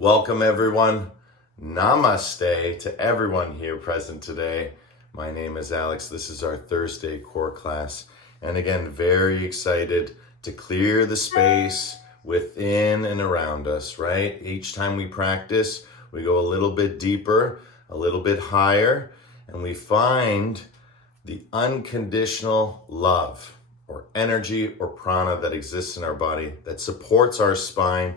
Welcome everyone. Namaste to everyone here present today. My name is Alex. This is our Thursday core class. And again, very excited to clear the space within and around us, right? Each time we practice, we go a little bit deeper, a little bit higher, and we find the unconditional love or energy or prana that exists in our body that supports our spine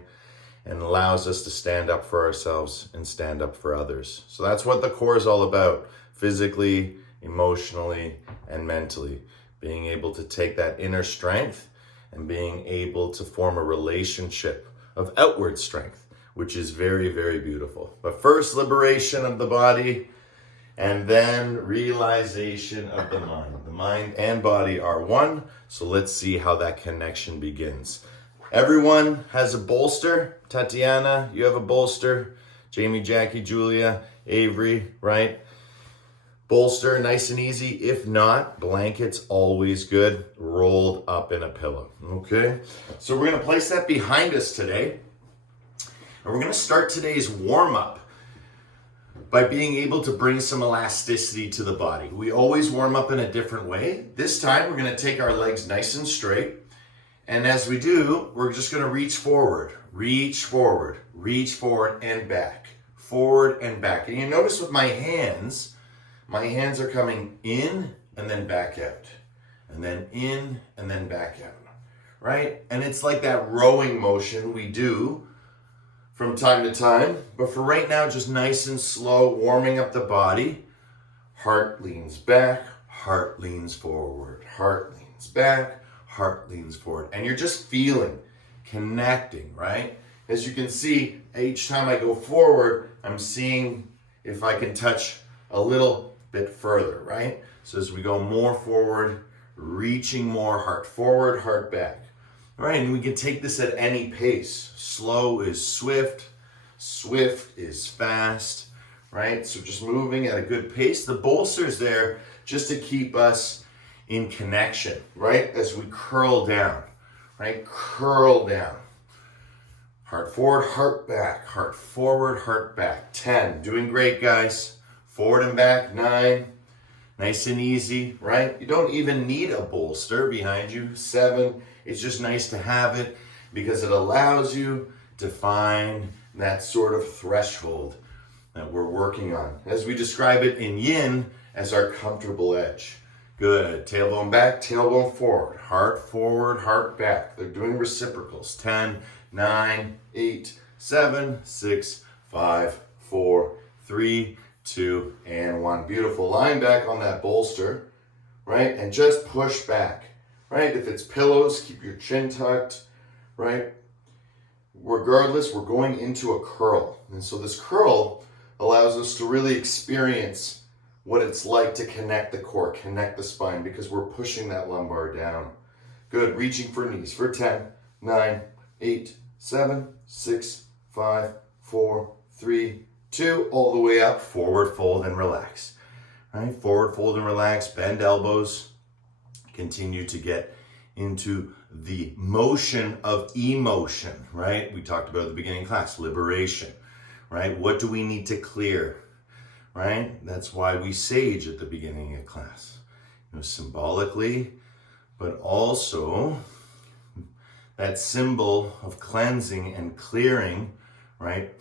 and allows us to stand up for ourselves and stand up for others. So that's what the core is all about, physically, emotionally, and mentally. Being able to take that inner strength and being able to form a relationship of outward strength, which is very, very beautiful. But first, liberation of the body, and then realization of the mind. The mind and body are one, so let's see how that connection begins. Everyone has a bolster. Tatiana, you have a bolster. Jamie, Jackie, Julia, Avery, right? Bolster, nice and easy. If not, blanket's always good, rolled up in a pillow, okay? So we're gonna place that behind us today. And we're gonna start today's warm-up by being able to bring some elasticity to the body. We always warm up in a different way. This time, we're gonna take our legs nice and straight. And as we do, we're just gonna reach forward, and back, forward and back. And you notice with my hands are coming in and then back out, and then in and then back out, right? And it's like that rowing motion we do from time to time. But for right now, just nice and slow, warming up the body. Heart leans back, heart leans forward, heart leans back, heart leans forward, and you're just feeling, connecting, right? As you can see, each time I go forward, I'm seeing if I can touch a little bit further, right? So as we go more forward, reaching more, heart forward, heart back. All right, and we can take this at any pace. Slow is swift, swift is fast, right? So just moving at a good pace. The bolster's there just to keep us in connection, right? As we curl down, right? Curl down. Heart forward, heart back. Heart forward, heart back. 10. Doing great, guys. Forward and back. 9. Nice and easy, right? You don't even need a bolster behind you. 7. It's just nice to have it because it allows you to find that sort of threshold that we're working on. As we describe it in yin as our comfortable edge. Good. Tailbone back, tailbone forward. Heart back. They're doing reciprocals. 10, 9, 8, 7, 6, 5, 4, 3, 2, and 1. Beautiful. Lying back on that bolster, right? And just push back, right? If it's pillows, keep your chin tucked, right? Regardless, we're going into a curl. And so this curl allows us to really experience what it's like to connect the core, connect the spine, because we're pushing that lumbar down. Good, reaching for knees for 10, 9, 8, 7, 6, 5, 4, 3, 2, all the way up, forward fold and relax. Right, forward fold and relax, bend elbows, continue to get into the motion of emotion, right? We talked about at the beginning of class, liberation, right? What do we need to clear? Right? That's why we sage at the beginning of class. Symbolically, but also that symbol of cleansing and clearing, right,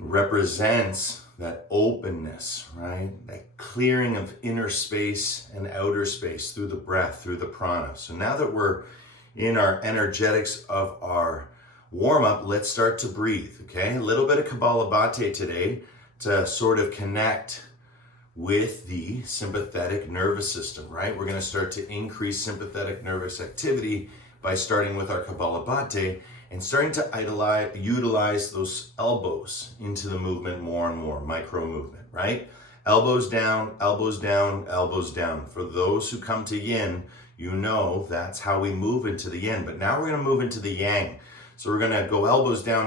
represents that openness, right? That clearing of inner space and outer space through the breath, through the prana. So now that we're in our energetics of our warm-up, let's start to breathe, okay? A little bit of Kapalabhati today, to sort of connect with the sympathetic nervous system, right? We're going to start to increase sympathetic nervous activity by starting with our Kapalabhati and starting to utilize those elbows into the movement more and more, micro movement, right? Elbows down, elbows down, elbows down. For those who come to yin, you know that's how we move into the yin. But now we're going to move into the yang. So we're gonna go elbows down,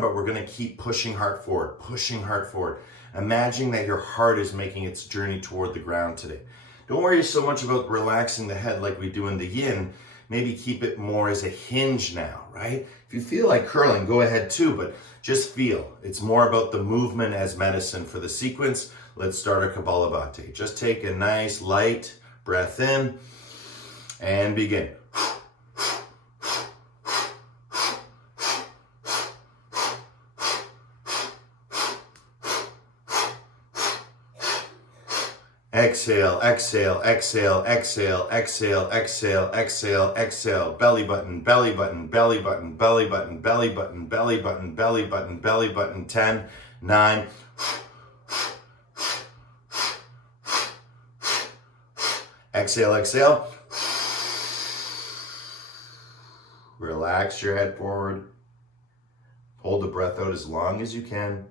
but we're gonna keep pushing heart forward, pushing heart forward. Imagine that your heart is making its journey toward the ground today. Don't worry so much about relaxing the head like we do in the yin, maybe keep it more as a hinge now, right? If you feel like curling, go ahead too, but just feel. It's more about the movement as medicine. For the sequence, let's start our Kapalabhati. Just take a nice light breath in and begin. Exhale, exhale, exhale, exhale, exhale, exhale, exhale, exhale. Belly button, belly button, belly button, belly button, belly button, belly button, belly button, belly button. 10, 9. Exhale, exhale. Relax your head forward. Hold the breath out as long as you can.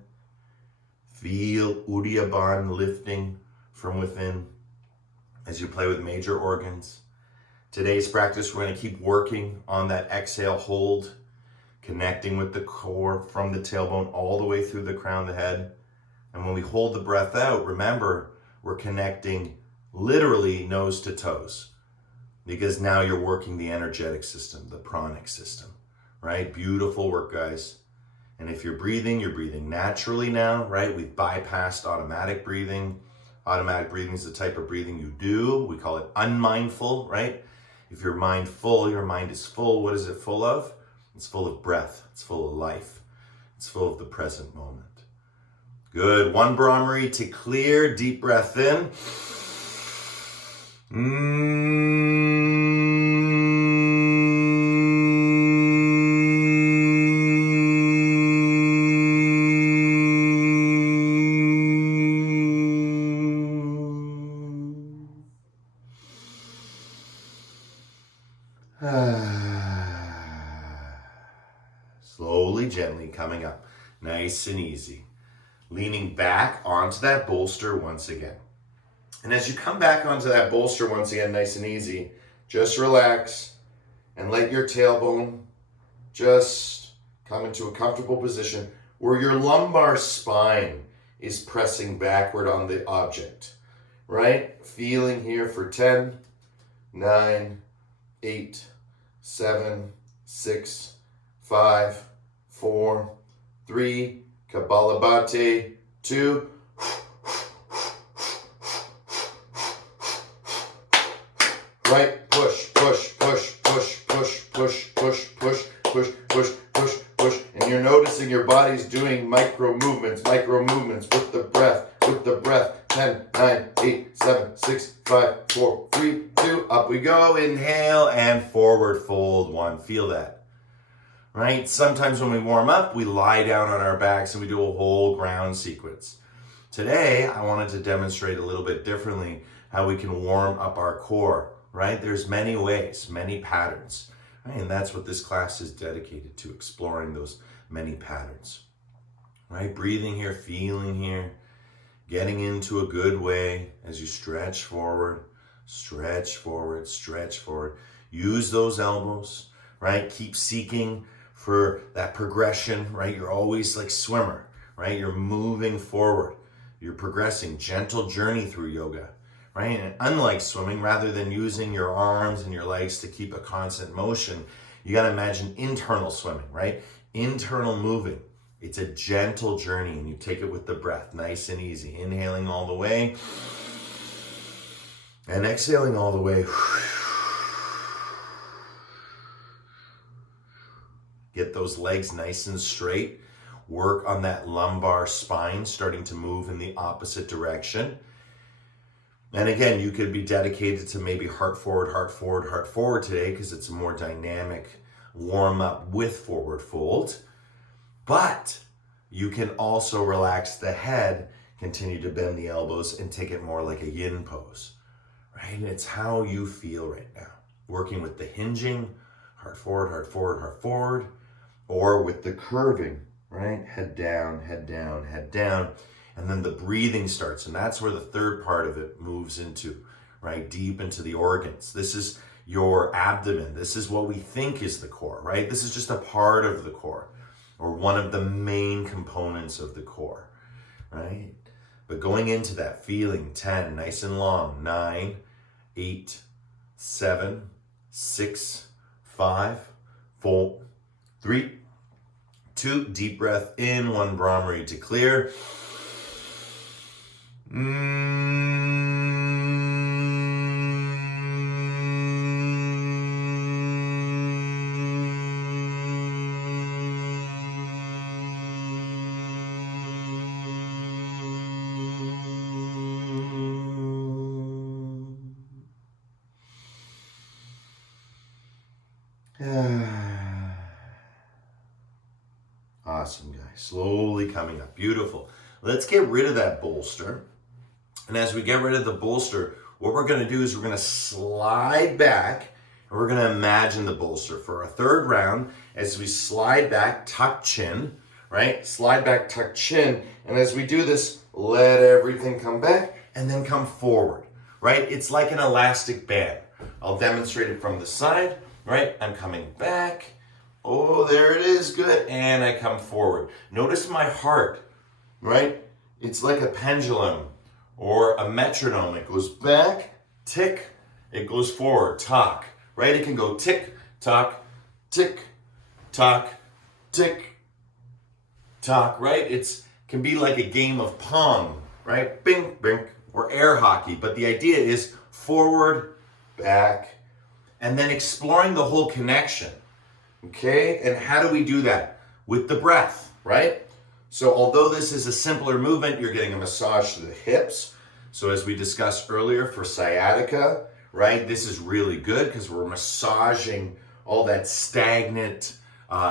Feel Uddiyabandha lifting from within as you play with major organs. Today's practice, we're going to keep working on that exhale hold, connecting with the core from the tailbone all the way through the crown of the head. And when we hold the breath out, remember, we're connecting literally nose to toes, because now you're working the energetic system, the pranic system, right? Beautiful work, guys. And if you're breathing naturally now, right? We've bypassed automatic breathing. Automatic breathing is the type of breathing you do. We call it unmindful, right? If you're mindful, your mind is full. What is it full of? It's full of breath. It's full of life. It's full of the present moment. Good. One Brahmari to clear. Deep breath in. Slowly, gently coming up. Nice and easy. Leaning back onto that bolster once again. And as you come back onto that bolster once again, nice and easy, just relax and let your tailbone just come into a comfortable position where your lumbar spine is pressing backward on the object, right? Feeling here for 10, 9, 8, 7, 6, 5, 4, 3, Kapalabhati, 2, right, push, push, push, push, push, push, push, push, push, push, push, push. And you're noticing your body's doing micro movements with the breath, 10, 9, 8, 7, 6, 5, 4, 3, 2, up we go. Inhale and forward fold 1. Feel that, right? Sometimes when we warm up, we lie down on our backs and we do a whole ground sequence. Today, I wanted to demonstrate a little bit differently how we can warm up our core, right? There's many ways, many patterns, right? And that's what this class is dedicated to, exploring those many patterns, right? Breathing here, feeling here, getting into a good way as you stretch forward, stretch forward, stretch forward. Use those elbows, right? Keep seeking for that progression, right? You're always like swimmer, right? You're moving forward. You're progressing, gentle journey through yoga, right? And unlike swimming, rather than using your arms and your legs to keep a constant motion, you got to imagine internal swimming, right? Internal moving. It's a gentle journey, and you take it with the breath, nice and easy. Inhaling all the way and exhaling all the way. Get those legs nice and straight. Work on that lumbar spine starting to move in the opposite direction. And again, you could be dedicated to maybe heart forward, heart forward, heart forward today because it's a more dynamic warm up with forward fold. But you can also relax the head, continue to bend the elbows, and take it more like a yin pose, right? And it's how you feel right now. Working with the hinging, heart forward, heart forward, heart forward, or with the curving, right? Head down, head down, head down. And then the breathing starts, and that's where the third part of it moves into, right? Deep into the organs. This is your abdomen. This is what we think is the core, right? This is just a part of the core, or one of the main components of the core, right? But going into that feeling, 10, nice and long, 9, 8, 7, 6, 5, 4, 3, 2. Deep breath in, 1 Brahmari to clear. Awesome, guys. Slowly coming up. Beautiful. Let's get rid of that bolster. And as we get rid of the bolster, what we're going to do is we're going to slide back and we're going to imagine the bolster for a third round. As we slide back, tuck chin, right? Slide back, tuck chin. And as we do this, let everything come back and then come forward, right? It's like an elastic band. I'll demonstrate it from the side, right? I'm coming back. Oh, there it is. Good. And I come forward. Notice my heart, right? It's like a pendulum or a metronome. It goes back, tick, it goes forward, tock, right? It can go tick, tock, tick, tock, tick, tock, right? It can be like a game of pong, right? Bing, bing, or air hockey. But the idea is forward, back, and then exploring the whole connection. Okay, and how do we do that? With the breath, right? So although this is a simpler movement, you're getting a massage to the hips. So as we discussed earlier for sciatica, right? This is really good because we're massaging all that stagnant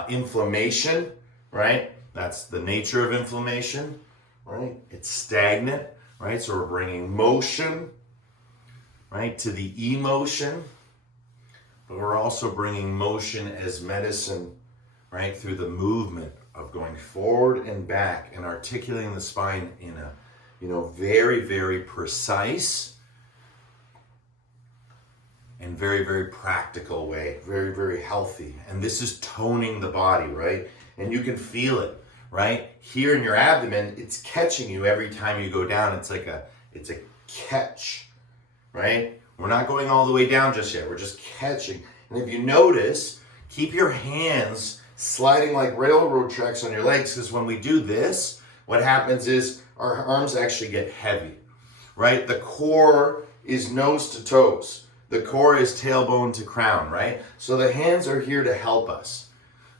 inflammation, right? That's the nature of inflammation, right? It's stagnant, right? So we're bringing motion, right, to the emotion. But we're also bringing motion as medicine, right, through the movement of going forward and back and articulating the spine in a, very, very precise and very, very practical way, very, very healthy. And this is toning the body, right? And you can feel it, right? Here in your abdomen, it's catching you every time you go down. It's a catch, right? We're not going all the way down just yet. We're just catching. And if you notice, keep your hands sliding like railroad tracks on your legs, because when we do this, what happens is our arms actually get heavy, right? The core is nose to toes. The core is tailbone to crown, right? So the hands are here to help us.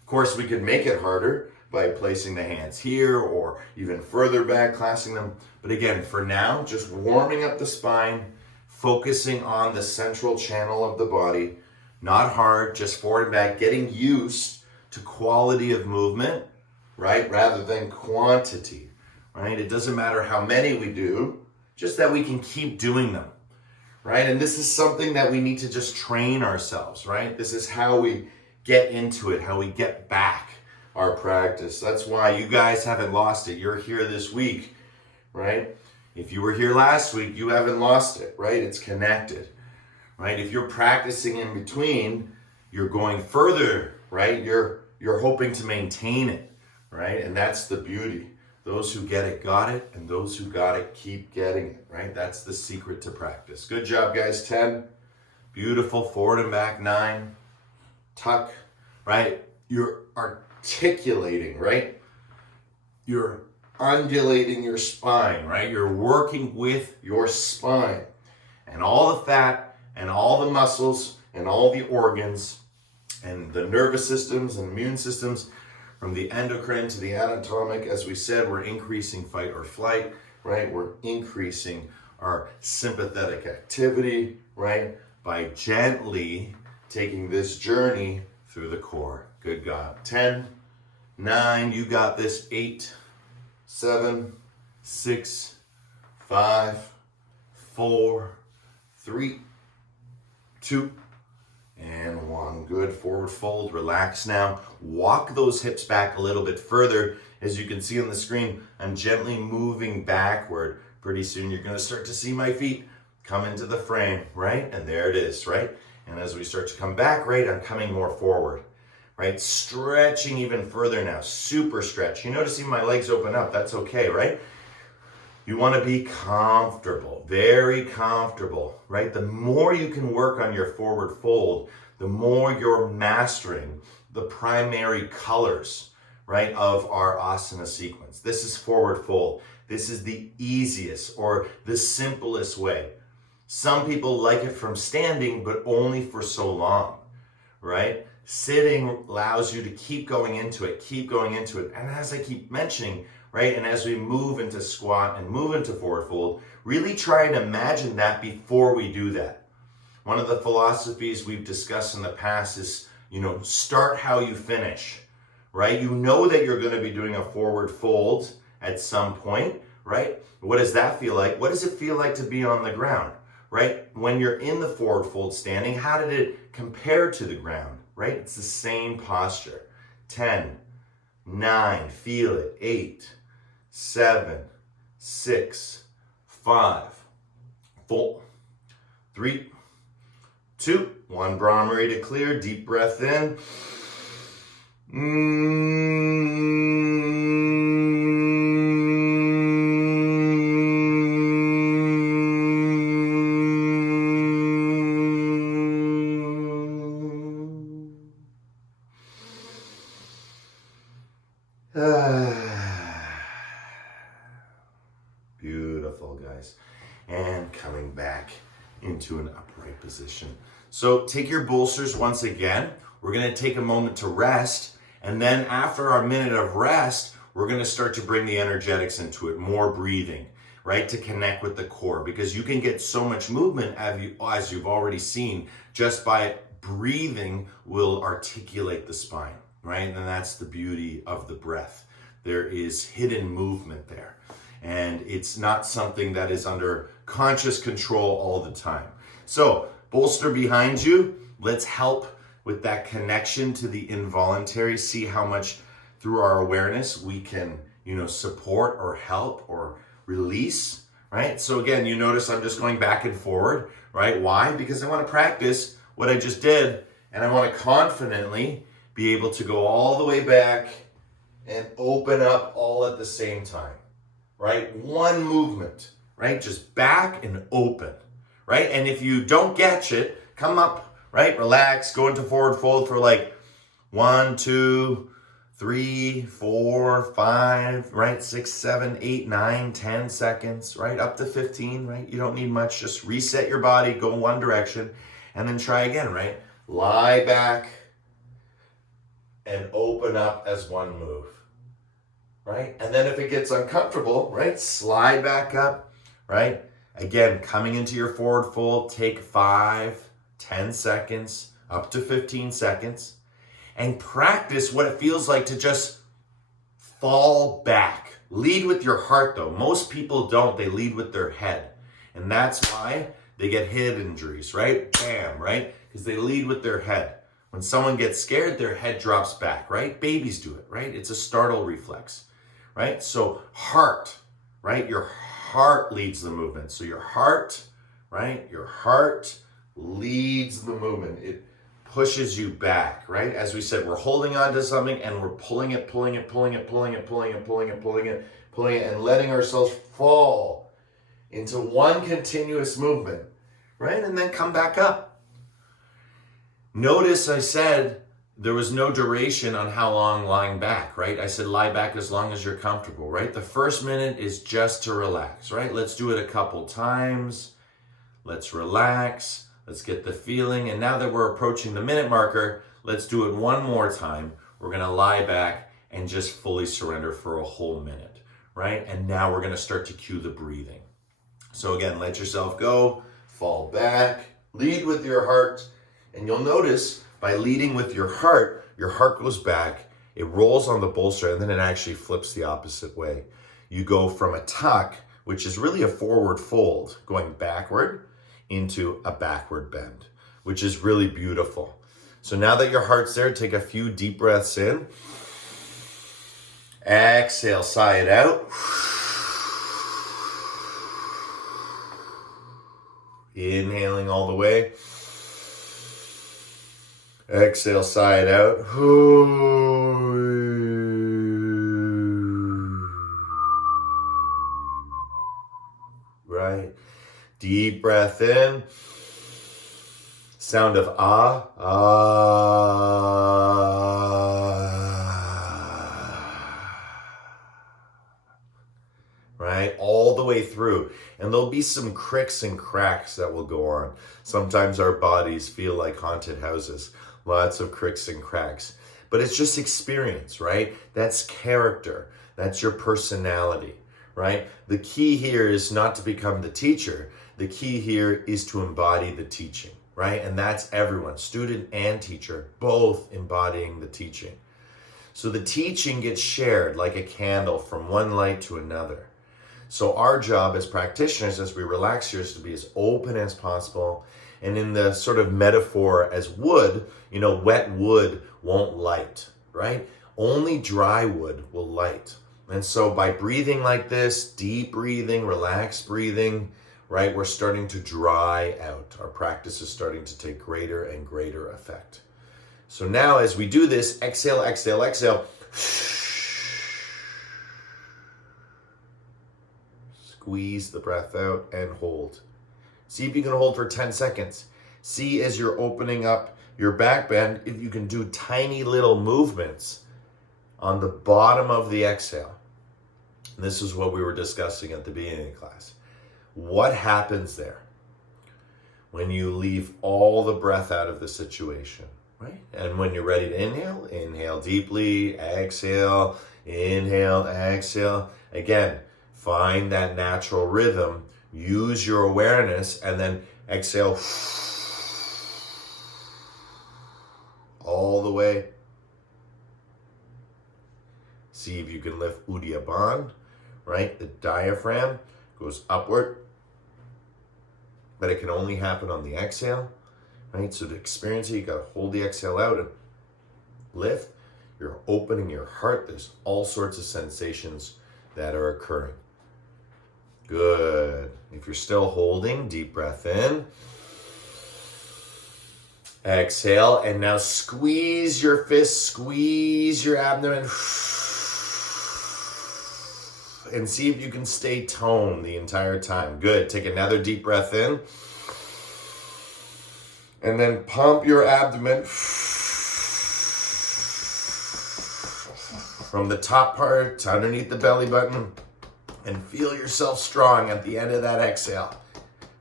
Of course, we could make it harder by placing the hands here or even further back, clasping them. But again, for now, just warming up the spine, focusing on the central channel of the body, not hard, just forward and back, getting used to quality of movement, right, rather than quantity, right? It doesn't matter how many we do, just that we can keep doing them, right? And this is something that we need to just train ourselves, right? This is how we get into it, how we get back our practice. That's why you guys haven't lost it. You're here this week, right? If you were here last week, you haven't lost it, right? It's connected, right? If you're practicing in between, you're going further, right? You're hoping to maintain it, right? And that's the beauty. Those who get it, got it. And those who got it, keep getting it, right? That's the secret to practice. Good job, guys. 10. Beautiful. Forward and back. 9. Tuck, right? You're articulating, right? You're undulating your spine, right? You're working with your spine. And all the fat and all the muscles and all the organs and the nervous systems and immune systems, from the endocrine to the anatomic, as we said, we're increasing fight or flight, right? We're increasing our sympathetic activity, right? By gently taking this journey through the core. Good God. 10, 9, you got this. 8, 7, 6, 5, 4, 3, 2, and 1. Good. Forward fold. Relax now. Walk those hips back a little bit further. As you can see on the screen, I'm gently moving backward. Pretty soon you're going to start to see my feet come into the frame, right? And there it is, right? And as we start to come back, right, I'm coming more forward, right? Stretching even further now. Super stretch. You notice even my legs open up. That's okay, right? You want to be comfortable, very comfortable, right? The more you can work on your forward fold, the more you're mastering the primary colors, right, of our asana sequence. This is forward fold. This is the easiest or the simplest way. Some people like it from standing, but only for so long, right? Sitting allows you to keep going into it, keep going into it. And as I keep mentioning, right, and as we move into squat and move into forward fold, really try and imagine that before we do that. One of the philosophies we've discussed in the past is, start how you finish, right? You know that you're going to be doing a forward fold at some point, right? What does that feel like? What does it feel like to be on the ground, right? When you're in the forward fold standing, how did it compare to the ground, right? It's the same posture. 10, 9, feel it. 8, 7, 6, 5, 4, 3, 2, 1. Brahmari to clear. Deep breath in. Beautiful, guys. And coming back into an upright position. So take your bolsters once again. We're going to take a moment to rest. And then after our minute of rest, we're going to start to bring the energetics into it. More breathing, right? To connect with the core. Because you can get so much movement, as you've already seen, just by breathing will articulate the spine, right? And that's the beauty of the breath. There is hidden movement there. And it's not something that is under conscious control all the time. So bolster behind you. Let's help with that connection to the involuntary. See how much through our awareness we can, support or help or release, right? So again, you notice I'm just going back and forward, right? Why? Because I want to practice what I just did, and I want to confidently be able to go all the way back and open up all at the same time, right? One movement, right? Just back and open, right? And if you don't catch it, come up, right? Relax, go into forward fold for like 1, 2, 3, 4, 5, right? 6, 7, 8, 9, 10 seconds, right? Up to 15, right? You don't need much. Just reset your body, go one direction, and then try again, right? Lie back and open up as one move, right? And then if it gets uncomfortable, right? Slide back up, right? Again, coming into your forward fold, take 5, 10 seconds, up to 15 seconds, and practice what it feels like to just fall back. Lead with your heart though. Most people don't, they lead with their head. And that's why they get head injuries, right? Bam, right? Because they lead with their head. When someone gets scared, their head drops back, right? Babies do it, right? It's a startle reflex, right? So heart, right? Your heart leads the movement. So your heart, right? Your heart leads the movement. It pushes you back, right? As we said, we're holding on to something and we're pulling it, and letting ourselves fall into one continuous movement, right? And then come back up. Notice I said there was no duration on how long lying back, right? I said lie back as long as you're comfortable, right? The first minute is just to relax, right? Let's do it a couple times. Let's relax. Let's get the feeling. And now that we're approaching the minute marker, let's do it one more time. We're going to lie back and just fully surrender for a whole minute, right? And now we're going to start to cue the breathing. So again, let yourself go, fall back, lead with your heart. And you'll notice by leading with your heart goes back, it rolls on the bolster, and then it actually flips the opposite way. You go from a tuck, which is really a forward fold, going backward into a backward bend, which is really beautiful. So now that your heart's there, take a few deep breaths in. Exhale, sigh it out. Inhaling all the way. Exhale, sigh it out. Right. Deep breath in. Sound of ah, right? All the way through. And there'll be some cricks and cracks that will go on. Sometimes our bodies feel like haunted houses. Lots of cricks and cracks. But it's just experience, right? That's character. That's your personality, right? The key here is not to become the teacher. The key here is to embody the teaching, right? And that's everyone, student and teacher, both embodying the teaching. So the teaching gets shared like a candle from one light to another. So our job as practitioners, as we relax here, is to be as open as possible. And in the sort of metaphor as wood, wet wood won't light, right? Only dry wood will light. And so by breathing like this, deep breathing, relaxed breathing, right, we're starting to dry out. Our practice is starting to take greater and greater effect. So now as we do this, exhale, exhale, exhale. Squeeze the breath out and hold. See if you can hold for 10 seconds. See as you're opening up your back bend, if you can do tiny little movements on the bottom of the exhale. And this is what we were discussing at the beginning of class. What happens there when you leave all the breath out of the situation, right? And when you're ready to inhale, inhale deeply, exhale, inhale, exhale. Again, find that natural rhythm, use your awareness, and then exhale all the way. See if you can lift Uddiyana, right? The diaphragm goes upward, but it can only happen on the exhale, right? So to experience it, you got to hold the exhale out and lift. You're opening your heart. There's all sorts of sensations that are occurring. Good. If you're still holding, deep breath in. Exhale, and now squeeze your fist, squeeze your abdomen. And see if you can stay toned the entire time. Good. Take another deep breath in. And then pump your abdomen from the top part to underneath the belly button. And feel yourself strong at the end of that exhale.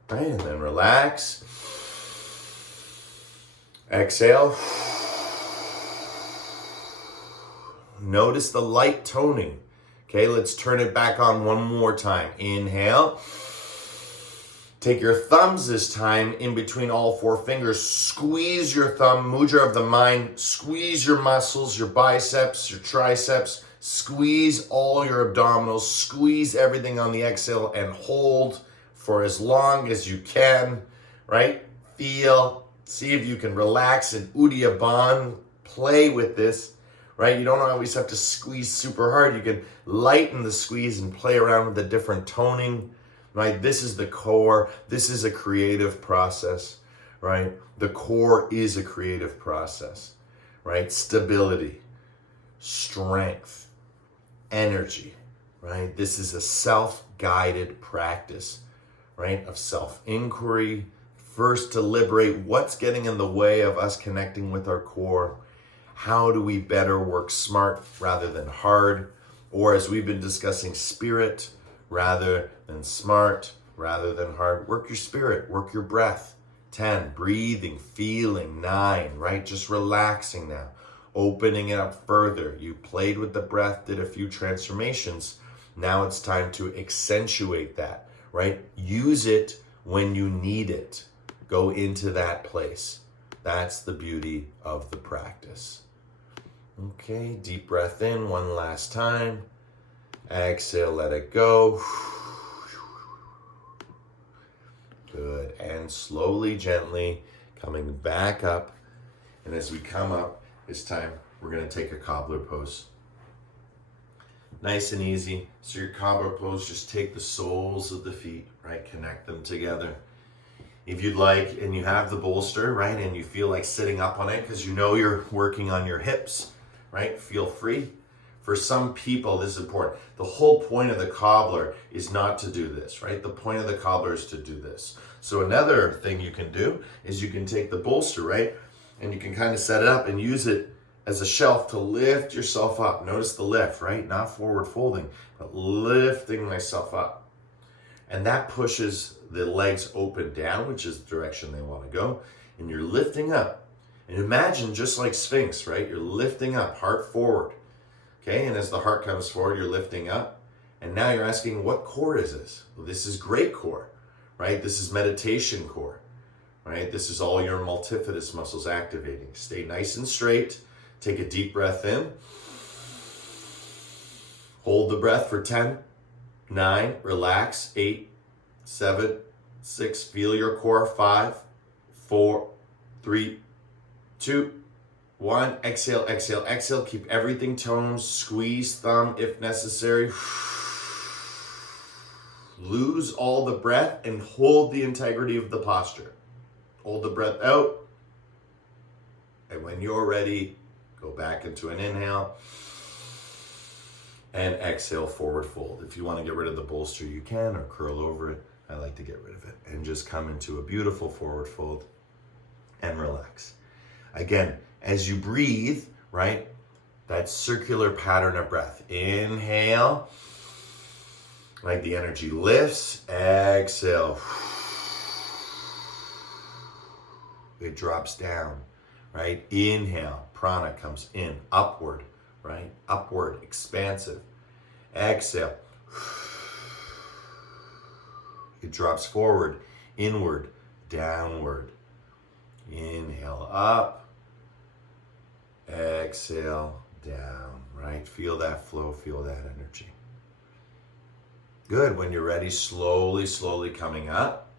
Right? And then relax. Exhale. Notice the light toning. Okay, let's turn it back on one more time. Inhale. Take your thumbs this time in between all four fingers. Squeeze your thumb, mudra of the mind. Squeeze your muscles, your biceps, your triceps. Squeeze all your abdominals. Squeeze everything on the exhale and hold for as long as you can, right? Feel, see if you can relax in Uddiyana. Play with this, right? You don't always have to squeeze super hard. You can lighten the squeeze and play around with the different toning, right? This is the core. This is a creative process, right? The core is a creative process, right? Stability, strength, energy, right? This is a self-guided practice, right? Of self-inquiry, first to liberate what's getting in the way of us connecting with our core. How do we better work smart rather than hard? Or as we've been discussing, spirit rather than smart, rather than hard. Work your spirit, work your breath. 10, breathing, feeling. 9, right? Just relaxing now. Opening it up further. You played with the breath, did a few transformations. Now it's time to accentuate that, right? Use it when you need it. Go into that place. That's the beauty of the practice. Okay, deep breath in one last time. Exhale, let it go. Good. And slowly, gently coming back up. And as we come up, this time we're going to take a cobbler pose. Nice and easy. So your cobbler pose, just take the soles of the feet, right? Connect them together. If you'd like, and you have the bolster, right? And you feel like sitting up on it because you know you're working on your hips, right? Feel free, For some people, this is important. The whole point of the cobbler is not to do this, right? The point of the cobbler is to do this. So another thing you can do is you can take the bolster, right? And you can kind of set it up and use it as a shelf to lift yourself up. Notice the lift, right? Not forward folding, but lifting myself up. And that pushes the legs open down, which is the direction they want to go. And you're lifting up. And imagine just like Sphinx, right? You're lifting up, heart forward. Okay, and as the heart comes forward, you're lifting up. And now you're asking, what core is this? Well, this is great core, right? This is meditation core, right? This is all your multifidus muscles activating. Stay nice and straight. Take a deep breath in. Hold the breath for 10, 9, relax, 8, 7, 6, feel your core, 5, 4, 3, 2, 1, exhale, exhale, exhale. Keep everything toned. Squeeze thumb if necessary. Lose all the breath and hold the integrity of the posture. Hold the breath out. And when you're ready, go back into an inhale. And exhale, forward fold. If you want to get rid of the bolster, you can, or curl over it. I like to get rid of it. And just come into a beautiful forward fold and relax. Again, as you breathe, right, that circular pattern of breath. Inhale, like the energy lifts. Exhale. It drops down, right? Inhale, prana comes in, upward, right? Upward, expansive. Exhale. It drops forward, inward, downward. Inhale, up. Exhale, down, right? Feel that flow, feel that energy. Good. When you're ready, slowly, slowly coming up.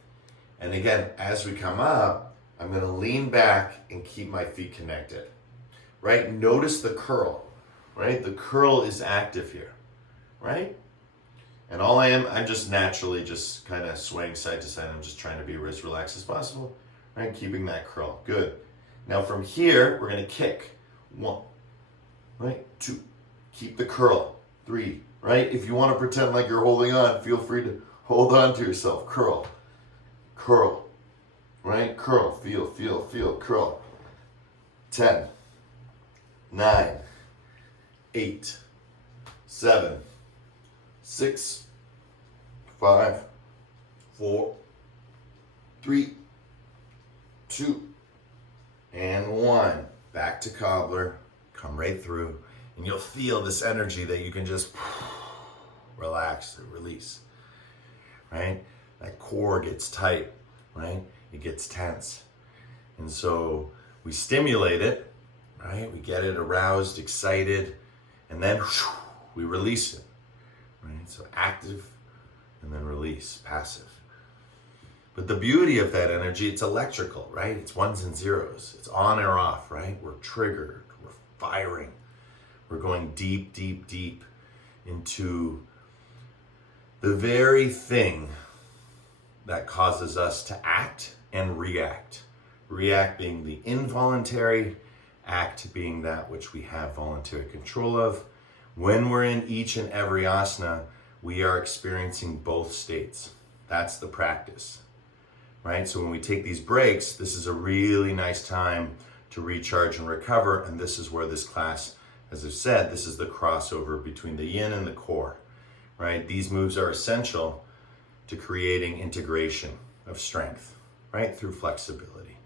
And again, as we come up, I'm going to lean back and keep my feet connected, right? Notice the curl, right? The curl is active here, right? And all I'm just naturally just kind of swaying side to side. I'm just trying to be as relaxed as possible, right? Keeping that curl. Good. Now from here, we're going to kick. 1, right? 2, keep the curl. 3, right? If you want to pretend like you're holding on, feel free to hold on to yourself. Curl, curl, right? Curl, feel, feel, feel, curl. 10, 9, 8, 7, 6, 5, 4, 3, 2, and 1. Back to cobbler, come right through, and you'll feel this energy that you can just relax and release, right? That core gets tight, right? It gets tense. And so we stimulate it, right? We get it aroused, excited, and then we release it, right? So active and then release, passive. But the beauty of that energy, it's electrical, right? It's ones and zeros. It's on or off, right? We're triggered, we're firing. We're going deep, deep, deep into the very thing that causes us to act and react. React being the involuntary, act being that which we have voluntary control of. When we're in each and every asana, we are experiencing both states. That's the practice. Right? So when we take these breaks, this is a really nice time to recharge and recover. And this is where this class, as I've said, this is the crossover between the yin and the core, right? These moves are essential to creating integration of strength, right? Through flexibility.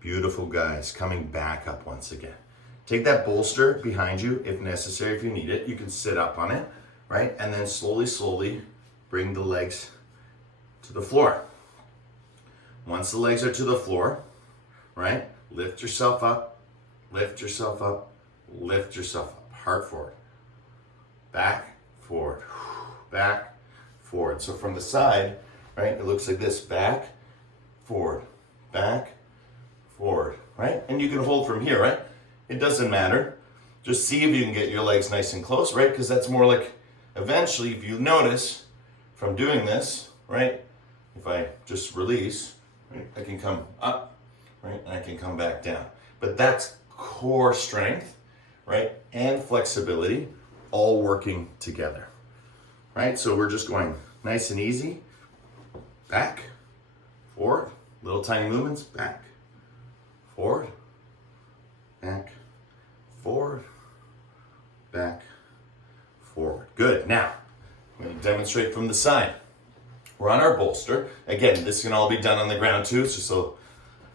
Beautiful, guys. Coming back up once again. Take that bolster behind you if necessary, if you need it. You can sit up on it, right? And then slowly, slowly bring the legs to the floor. Once the legs are to the floor, right? Lift yourself up, lift yourself up, lift yourself up. Heart forward. Back, forward, back, forward. So from the side, right, it looks like this. Back, forward, right? And you can hold from here, right? It doesn't matter. Just see if you can get your legs nice and close, right? Because that's more like, eventually, if you notice from doing this, right? If I just release, right, I can come up, right? And I can come back down. But that's core strength, right, and flexibility all working together, right? So we're just going nice and easy, back, forward, little tiny movements, back, forward, back, forward, back, forward. Good. Now, I'm going to demonstrate from the side. We're on our bolster. Again, this can all be done on the ground too, so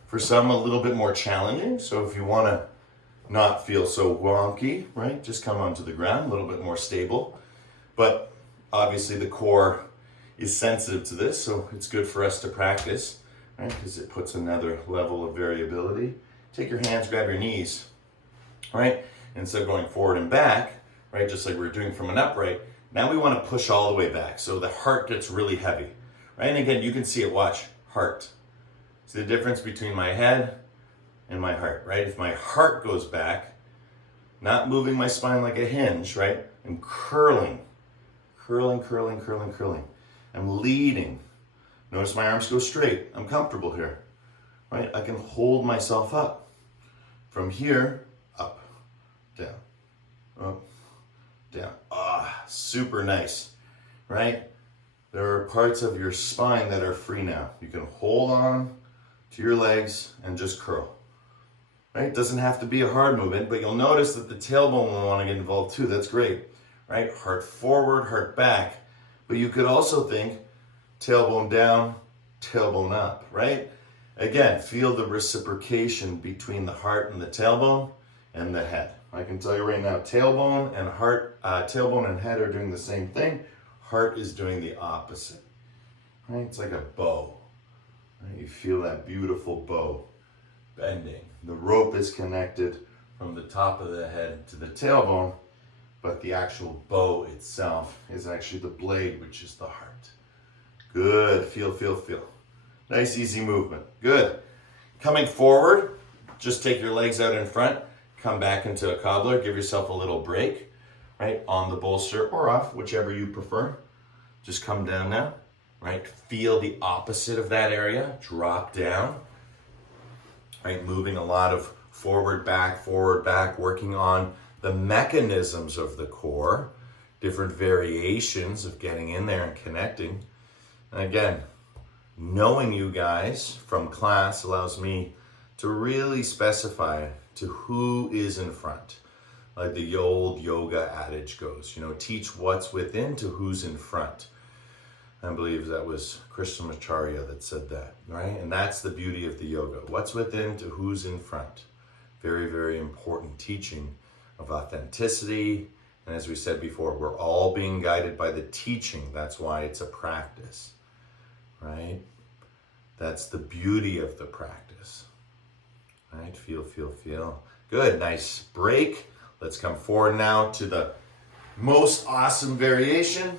for some a little bit more challenging. So if you want to not feel so wonky, right, just come onto the ground, a little bit more stable. But obviously the core is sensitive to this, so it's good for us to practice, right, because it puts another level of variability. Take your hands, grab your knees, right, instead of going forward and back, right, just like we were doing from an upright. Now we want to push all the way back, so the heart gets really heavy, right? And again, you can see it, watch, heart. See the difference between my head and my heart, right? If my heart goes back, not moving my spine like a hinge, right? I'm curling, curling, curling, curling, curling. I'm leading. Notice my arms go straight. I'm comfortable here, right? I can hold myself up. From here, up, down, up, down. Ah, super nice, right? There are parts of your spine that are free now. You can hold on to your legs and just curl, right? It doesn't have to be a hard movement, but you'll notice that the tailbone will want to get involved too. That's great, right? Heart forward, heart back. But you could also think tailbone down, tailbone up, right? Again, feel the reciprocation between the heart and the tailbone and the head. I can tell you right now, tailbone and heart, tailbone and head are doing the same thing. Heart is doing the opposite, right? It's like a bow, right? You feel that beautiful bow bending. The rope is connected from the top of the head to the tailbone, but the actual bow itself is actually the blade, which is the heart. Good, feel, feel, feel. Nice, easy movement. Good. Coming forward, just take your legs out in front. Come back into a cobbler, give yourself a little break, right? On the bolster or off, whichever you prefer. Just come down now, right? Feel the opposite of that area, drop down, right? Moving a lot of forward, back, working on the mechanisms of the core, different variations of getting in there and connecting. And again, knowing you guys from class allows me to really specify to who is in front. Like the old yoga adage goes, teach what's within to who's in front. I believe that was Krishnamacharya that said that, right? And that's the beauty of the yoga. What's within to who's in front. Very, very important teaching of authenticity. And as we said before, we're all being guided by the teaching. That's why it's a practice, right? That's the beauty of the practice. Right, feel, feel, feel. Good, nice break. Let's come forward now to the most awesome variation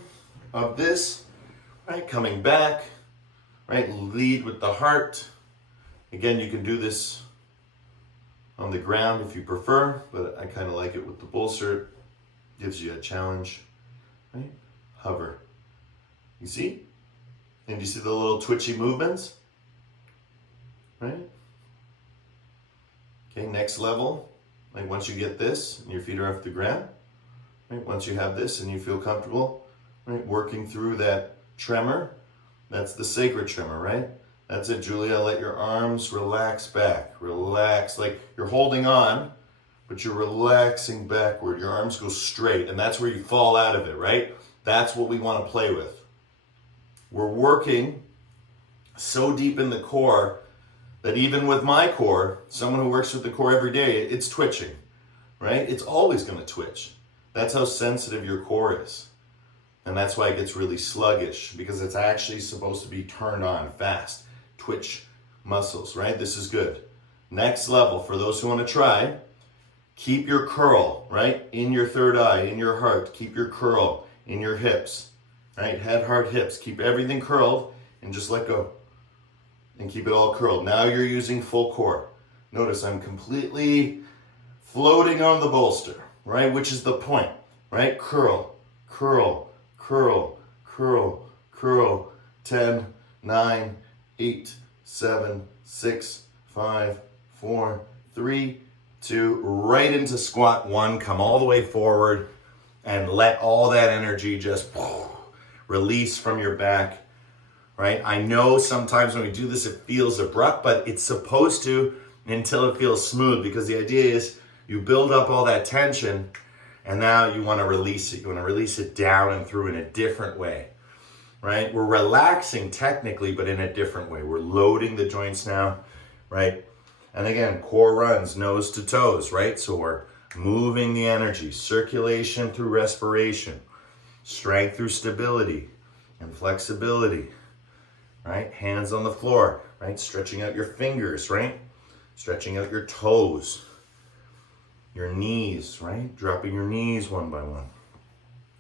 of this, right? Coming back, right? Lead with the heart. Again, you can do this on the ground if you prefer, but I kind of like it with the bolster. Gives you a challenge, right? Hover. You see? And you see the little twitchy movements, right? Okay, next level, like once you get this and your feet are off the ground, right? Once you have this and you feel comfortable, right? Working through that tremor, that's the sacred tremor, right? That's it, Julia. Let your arms relax back. Relax, like you're holding on, but you're relaxing backward. Your arms go straight, and that's where you fall out of it, right? That's what we want to play with. We're working so deep in the core that even with my core, someone who works with the core every day, it's twitching, right? It's always going to twitch. That's how sensitive your core is. And that's why it gets really sluggish, because it's actually supposed to be turned on fast. Twitch muscles, right? This is good. Next level, for those who want to try, keep your curl, right? In your third eye, in your heart. Keep your curl in your hips, right? Head, heart, hips. Keep everything curled and just let go. And keep it all curled. Now you're using full core. Notice I'm completely floating on the bolster, right? Which is the point, right? Curl, curl, curl, curl, curl. 10, 9, 8, 7, 6, 5, 4, 3, 2, right into squat 1. Come all the way forward and let all that energy just release from your back, right? I know sometimes when we do this, it feels abrupt, but it's supposed to until it feels smooth, because the idea is you build up all that tension and now you want to release it. You want to release it down and through in a different way, right? We're relaxing technically, but in a different way. We're loading the joints now, right? And again, core runs nose to toes, right? So we're moving the energy, circulation through respiration, strength through stability and flexibility, right? Hands on the floor, right? Stretching out your fingers, right? Stretching out your toes, your knees, right? Dropping your knees one by one,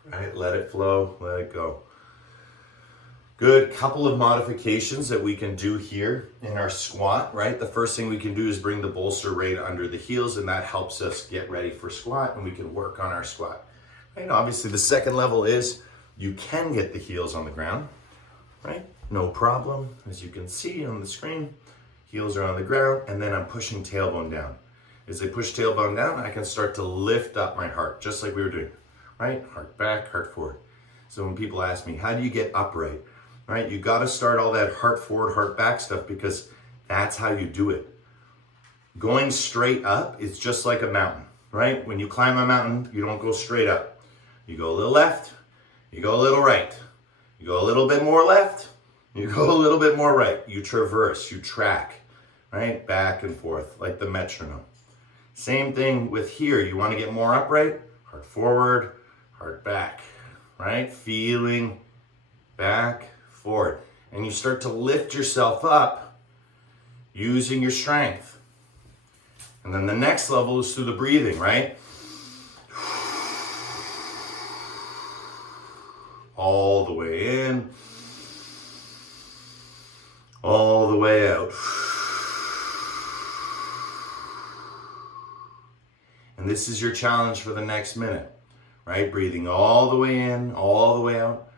right? Let it flow, let it go. Good. Couple of modifications that we can do here in our squat, right? The first thing we can do is bring the bolster right under the heels, and that helps us get ready for squat, and we can work on our squat. Right? Obviously, the second level is you can get the heels on the ground, right? No problem. As you can see on the screen, heels are on the ground, and then I'm pushing tailbone down. As I push tailbone down, I can start to lift up my heart, just like we were doing, right? Heart back, heart forward. So when people ask me, how do you get upright? Right? You got to start all that heart forward, heart back stuff, because that's how you do it. Going straight up is just like a mountain, right? When you climb a mountain, you don't go straight up. You go a little left, you go a little right. You go a little bit more left, you go a little bit more right. You traverse, you track, right? Back and forth, like the metronome. Same thing with here. You want to get more upright, heart forward, heart back, right? Feeling back, forward. And you start to lift yourself up using your strength. And then the next level is through the breathing, right? All the way in, all the way out. And this is your challenge for the next minute, right? Breathing all the way in, all the way out.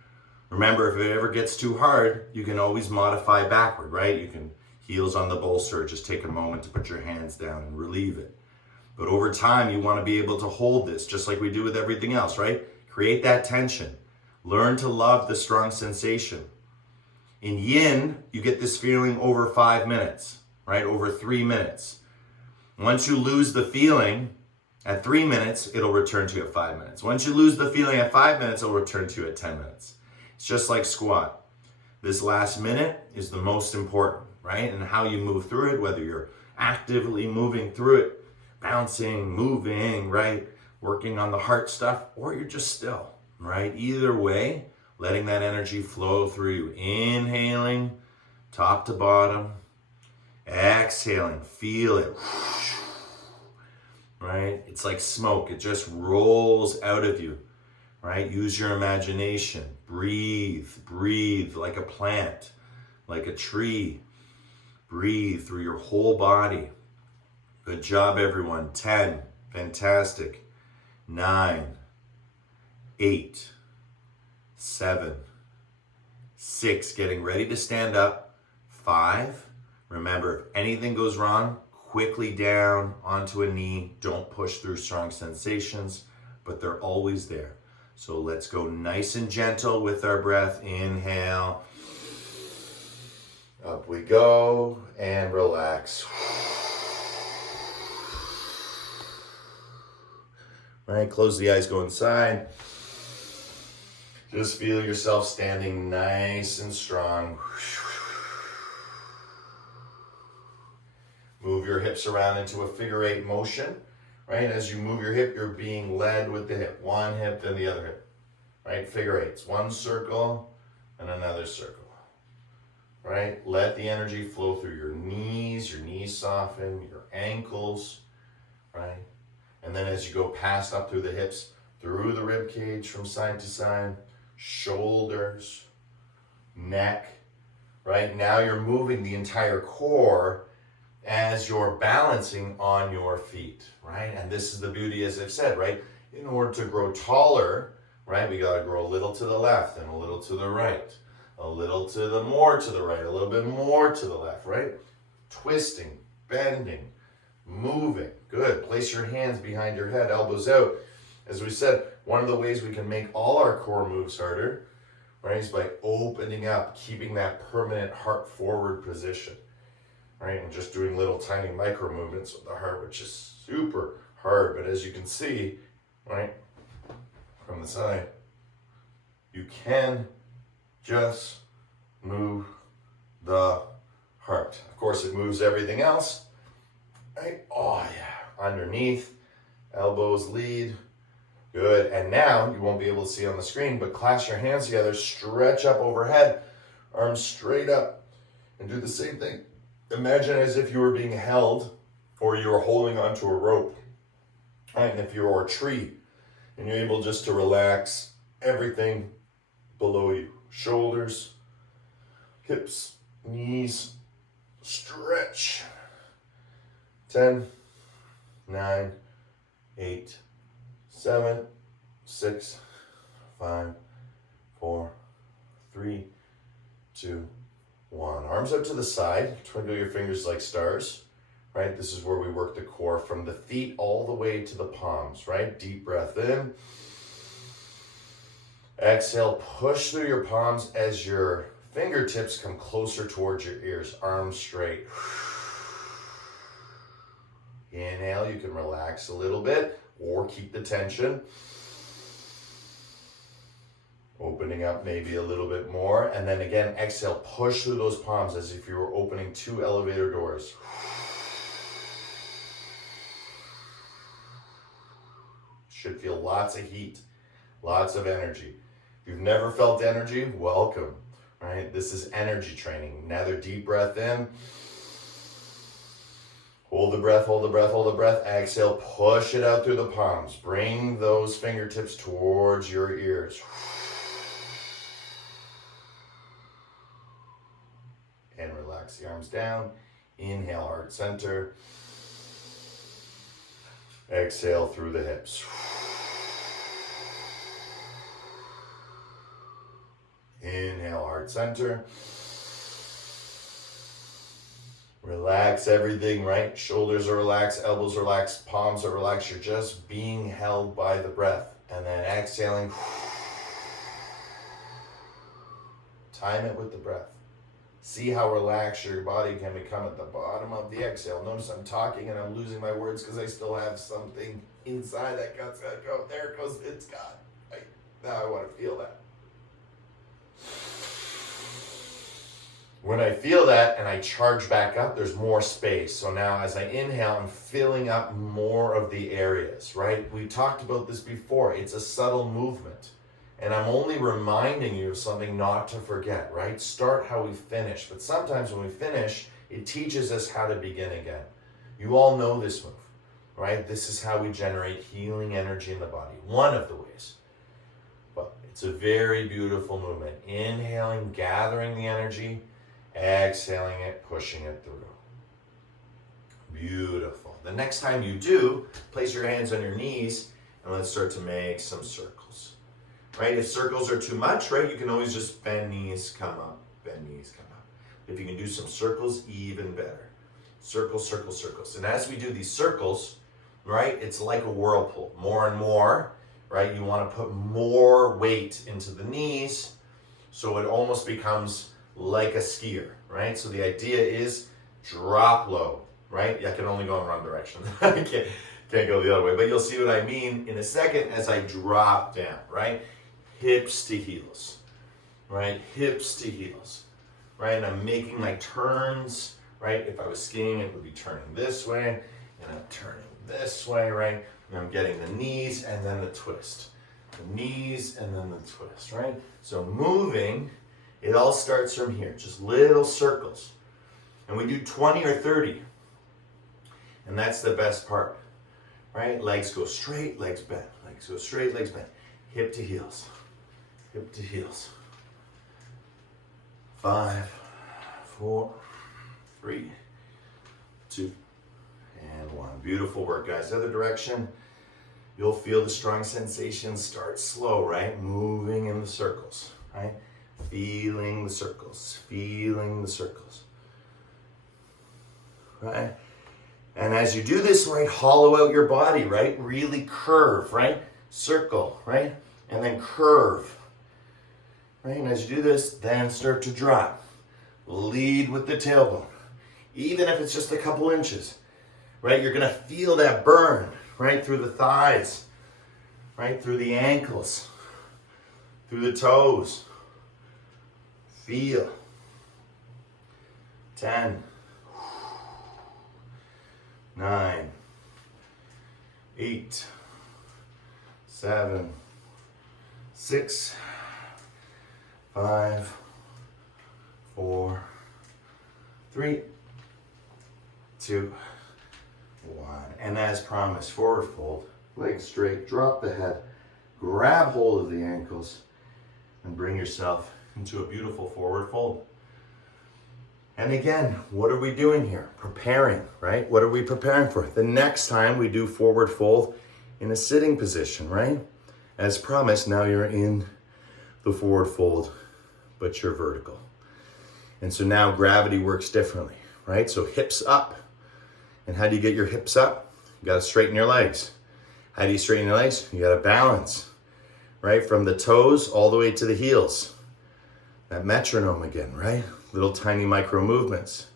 Remember, if it ever gets too hard, you can always modify backward, right? You can heels on the bolster, just take a moment to put your hands down and relieve it. But over time, you want to be able to hold this, just like we do with everything else, right? Create that tension. Learn to love the strong sensation. In yin, you get this feeling over 5 minutes, right? Over 3 minutes. Once you lose the feeling at 3 minutes, it'll return to you at 5 minutes. Once you lose the feeling at 5 minutes, it'll return to you at 10 minutes. It's just like squat. This last minute is the most important, right? And how you move through it, whether you're actively moving through it, bouncing, moving, right? Working on the heart stuff, or you're just still, right? Either way, letting that energy flow through you. Inhaling, top to bottom. Exhaling, feel it. Right? It's like smoke. It just rolls out of you. Right? Use your imagination. Breathe, breathe like a plant, like a tree. Breathe through your whole body. Good job, everyone. 10. Fantastic. 9. 8. 7. 6. Getting ready to stand up. 5. Remember, if anything goes wrong, quickly down onto a knee. Don't push through strong sensations, but they're always there. So let's go nice and gentle with our breath. Inhale. Up we go, and relax. Right, close the eyes, go inside. Just feel yourself standing nice and strong. Move your hips around into a figure 8 motion. Right, as you move your hip, you're being led with the hip. One hip, then the other hip. Right, figure 8s. One circle and another circle. Right, let the energy flow through your knees soften, your ankles. Right, and then as you go past up through the hips, through the rib cage from side to side, shoulders, neck. Right, now you're moving the entire core as you're balancing on your feet, right? And this is the beauty, as I've said, right? In order to grow taller, right, we gotta grow a little to the left and a little to the right, a little to the more to the right, a little bit more to the left, right? Twisting, bending, moving. Good. Place your hands behind your head, elbows out. As we said, one of the ways we can make all our core moves harder, right, is by opening up, keeping that permanent heart forward position, right, and just doing little tiny micro movements with the heart, which is super hard. But as you can see, right, from the side, you can just move the heart. Of course, it moves everything else, right? Oh yeah, underneath, elbows lead. Good. And now you won't be able to see on the screen, but clasp your hands together, stretch up overhead, arms straight up, and do the same thing. Imagine as if you were being held or you were holding onto a rope. Right? And if you're a tree and you're able just to relax everything below you, shoulders, hips, knees, stretch. 10, 9, 8, 7, 6, 5, 4, 3, 2, 1. Arms up to the side. Twinkle your fingers like stars. Right? This is where we work the core from the feet all the way to the palms. Right? Deep breath in. Exhale. Push through your palms as your fingertips come closer towards your ears. Arms straight. Inhale. You can relax a little bit or keep the tension. Opening up maybe a little bit more. And then again, exhale, push through those palms as if you were opening 2 elevator doors. Should feel lots of heat, lots of energy. If you've never felt energy, welcome, right? This is energy training. Another deep breath in. Hold the breath, hold the breath, hold the breath. Exhale, push it out through the palms. Bring those fingertips towards your ears. And relax the arms down. Inhale, heart center. Exhale through the hips. Inhale, heart center. Relax everything, right? Shoulders are relaxed, elbows are relaxed, palms are relaxed. You're just being held by the breath. And then exhaling. Time it with the breath. See how relaxed your body can become at the bottom of the exhale. Notice I'm talking and I'm losing my words because I still have something inside that gut's gotta go. There it goes, it's gone. Right? Now I want to feel that. When I feel that and I charge back up, there's more space. So now as I inhale, I'm filling up more of the areas, right? We talked about this before. It's a subtle movement. And I'm only reminding you of something not to forget, right? Start how we finish. But sometimes when we finish, it teaches us how to begin again. You all know this move, right? This is how we generate healing energy in the body. One of the ways. But it's a very beautiful movement. Inhaling, gathering the energy. Exhaling it, pushing it through. Beautiful. The next time you do, place your hands on your knees and let's start to make some circles. Right? If circles are too much, right, you can always just bend knees, come up, bend knees, come up. If you can do some circles, even better. Circles, circles, circles. And as we do these circles, right, it's like a whirlpool. More and more, right, you want to put more weight into the knees so it almost becomes like a skier, right? So the idea is drop low, right? I can only go in one direction. I can't go the other way, but you'll see what I mean in a second as I drop down, right? Hips to heels, right? Hips to heels, right? And I'm making my turns, right? If I was skiing, it would be turning this way, and I'm turning this way, right? And I'm getting the knees and then the twist. The knees and then the twist, right? So moving, it all starts from here, just little circles. And we do 20 or 30. And that's the best part, right? Legs go straight, legs bend. Legs go straight, legs bend. Hip to heels. Hip to heels. 5, 4, 3, 2, and 1. Beautiful work, guys. The other direction, you'll feel the strong sensations start slow, right? Moving in the circles, right? Feeling the circles, feeling the circles, right? And as you do this, right, hollow out your body, right? Really curve, right? Circle, right? And then curve. Right? And as you do this, then start to drop. Lead with the tailbone. Even if it's just a couple inches, right? You're gonna feel that burn, right? Through the thighs, right? Through the ankles, through the toes. Feel. 10, 9, 8, 7, 6, 5, 4, 3, 2, 1. And as promised, forward fold, legs straight, drop the head, grab hold of the ankles, and bring yourself into a beautiful forward fold. And again, what are we doing here? Preparing, right? What are we preparing for? The next time we do forward fold in a sitting position, right? As promised, now you're in the forward fold, but you're vertical. And so now gravity works differently, right? So hips up. And how do you get your hips up? You gotta straighten your legs. How do you straighten your legs? You gotta balance, right? From the toes all the way to the heels. That metronome again, right? Little tiny micro movements.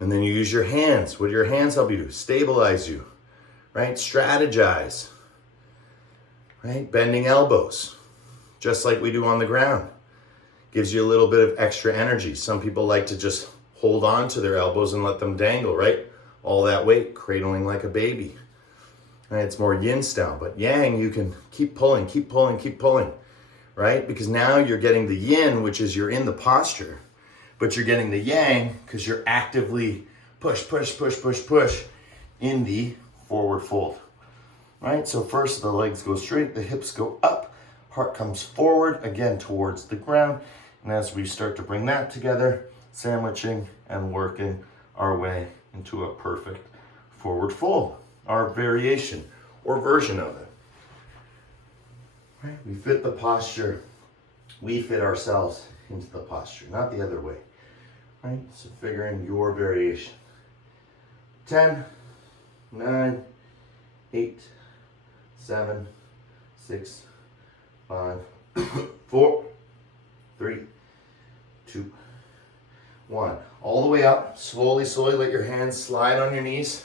And then you use your hands. What do your hands help you do? Stabilize you, right? Strategize, right? Bending elbows, just like we do on the ground. Gives you a little bit of extra energy. Some people like to just hold on to their elbows and let them dangle, right? All that weight, cradling like a baby. Right? It's more yin style, but yang, you can keep pulling, keep pulling, keep pulling, right? Because now you're getting the yin, which is you're in the posture, but you're getting the yang because you're actively push, push, push, push, push in the forward fold, right? So first the legs go straight, the hips go up, heart comes forward, again towards the ground. And as we start to bring that together, sandwiching and working our way into a perfect forward fold, our variation or version of it. Right? We fit the posture, we fit ourselves into the posture, not the other way. Right? So figuring your variation. 10, 9, 8, 7, 6, 5, 4, 3, 2, 1. All the way up. Slowly, slowly let your hands slide on your knees.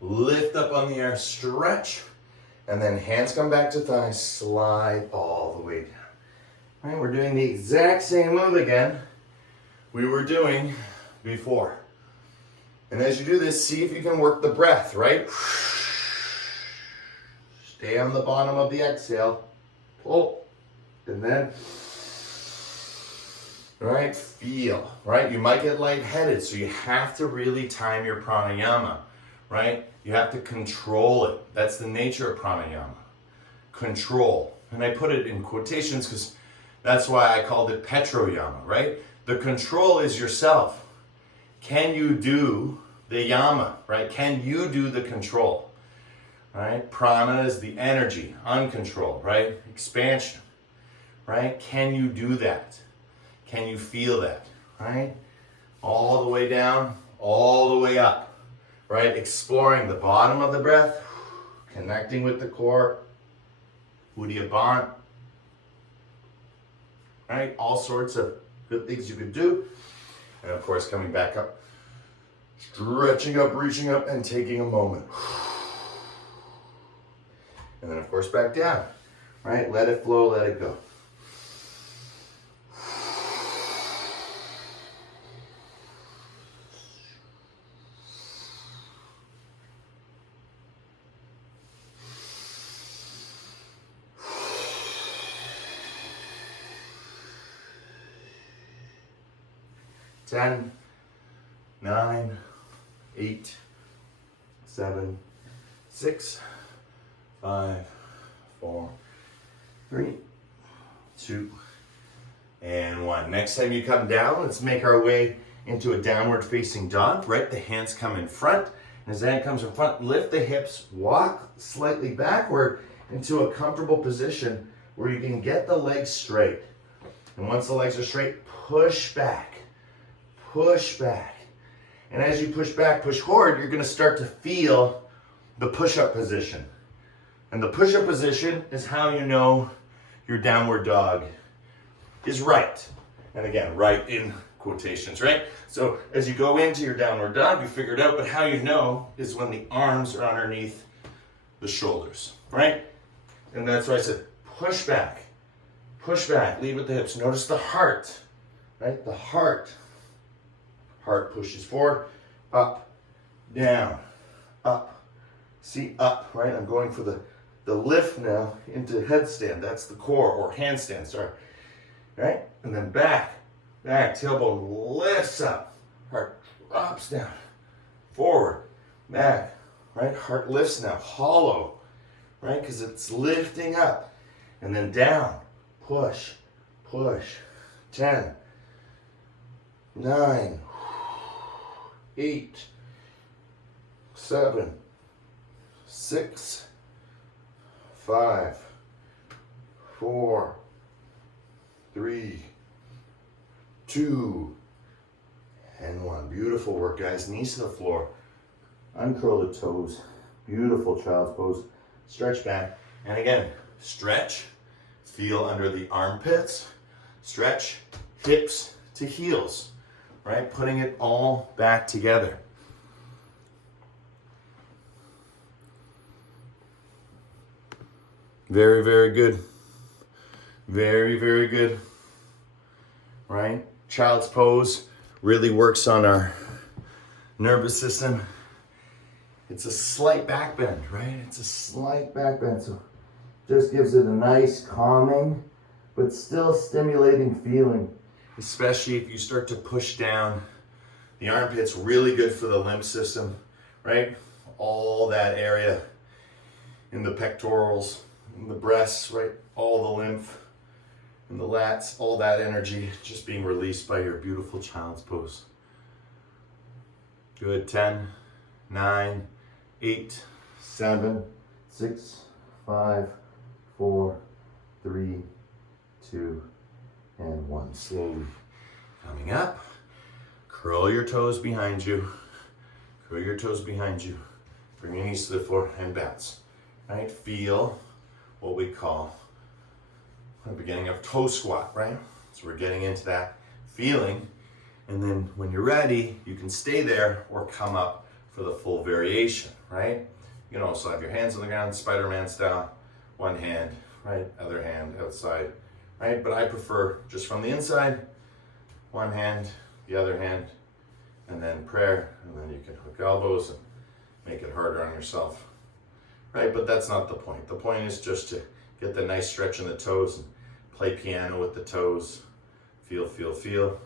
Lift up on the air, stretch. And then hands come back to thighs, slide all the way down. All right, we're doing the exact same move again we were doing before. And as you do this, see if you can work the breath, right? Stay on the bottom of the exhale. Pull. And then, right, feel, right? You might get lightheaded, so you have to really time your pranayama, right? You have to control it. That's the nature of pranayama. Control. And I put it in quotations because that's why I called it petroyama, right? The control is yourself. Can you do the yama, right? Can you do the control, right? Prana is the energy, uncontrolled, right? Expansion, right? Can you do that? Can you feel that, right? All the way down, all the way up, right? Exploring the bottom of the breath, connecting with the core, Uddiyabhana, right? All sorts of good things you could do. And of course, coming back up, stretching up, reaching up, and taking a moment. And then of course, back down, right? Let it flow, let it go. Ten, 9, 8, 7, 6, 5, 4, 3, 2, and 1. Next time you come down, let's make our way into a downward facing dog, right? The hands come in front. As the hand comes in front, lift the hips, walk slightly backward into a comfortable position where you can get the legs straight. And once the legs are straight, push back. Push back. And as you push back, push forward, you're gonna start to feel the push-up position. And the push-up position is how you know your downward dog is right. And again, right in quotations, right? So as you go into your downward dog, you figure it out, but how you know is when the arms are underneath the shoulders, right? And that's why I said push back, lead with the hips. Notice the heart, right? The heart pushes forward, up, down, up. See, up, right? I'm going for the lift now into headstand. That's the core, or handstand, sorry. Right? And then back, tailbone lifts up, heart drops down, forward, back, right? Heart lifts now, hollow, right? Because it's lifting up. And then down, push, 10, 9, 8, 7, 6, 5, 4, 3, 2, and 1. Beautiful work, guys. Knees to the floor. Uncurl the toes. Beautiful child's pose. Stretch back. And again, stretch. Feel under the armpits. Stretch hips to heels. Right? Putting it all back together. Very, very good. Very, very good. Right? Child's pose really works on our nervous system. It's a slight back bend, right? It's a slight back bend. So just gives it a nice calming, but still stimulating feeling. Especially if you start to push down the armpits, really good for the lymph system, right? All that area in the pectorals, in the breasts, right? All the lymph and the lats, all that energy just being released by your beautiful child's pose. Good. 10, 9, 8, 7, 6, 5, 4, 3, 2, and 1. Slowly coming up. Curl your toes behind you. Curl your toes behind you. Bring your knees to the floor and bounce. Right? Feel what we call the beginning of toe squat, right? So we're getting into that feeling. And then when you're ready, you can stay there or come up for the full variation, right? You can also have your hands on the ground, Spider-Man style. One hand, right? Other hand outside, right? But I prefer just from the inside, one hand, the other hand, and then prayer. And then you can hook elbows and make it harder on yourself, right? But that's not the point. The point is just to get the nice stretch in the toes and play piano with the toes. Feel, feel, feel.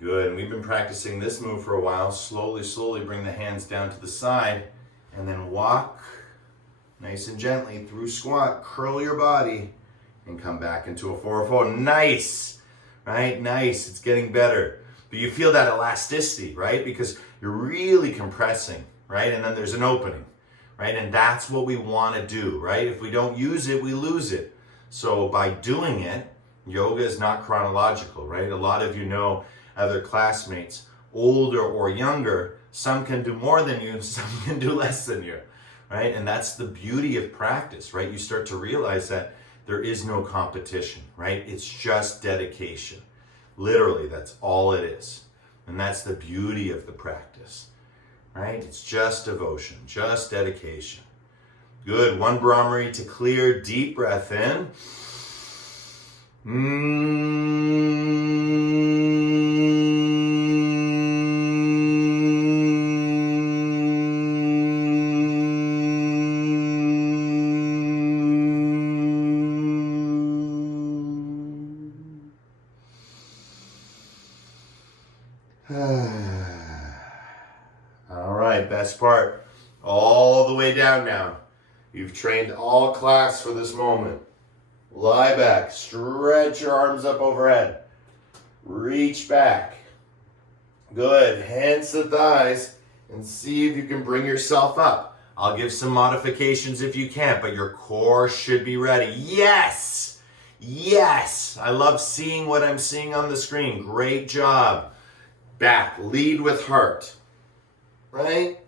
Good, and we've been practicing this move for a while. Slowly, slowly bring the hands down to the side and then walk nice and gently through squat. Curl your body and come back into a 404. Nice, right? Nice, it's getting better. But you feel that elasticity, right? Because you're really compressing, right? And then there's an opening, right? And that's what we want to do, right? If we don't use it, we lose it. So by doing it, yoga is not chronological, right? A lot of you know other classmates, older or younger, some can do more than you, some can do less than you, right? And that's the beauty of practice, right? You start to realize that there is no competition, right? It's just dedication. Literally, that's all it is. And that's the beauty of the practice, right? It's just devotion, just dedication. Good, one Brahmari to clear, deep breath in. All right, best part. All the way down now. You've trained all class for this moment. Lie back, stretch your arms up overhead. Reach back. Good, hands to thighs and see if you can bring yourself up. I'll give some modifications if you can't, but your core should be ready. Yes, yes. I love seeing what I'm seeing on the screen. Great job. back, lead with heart, right?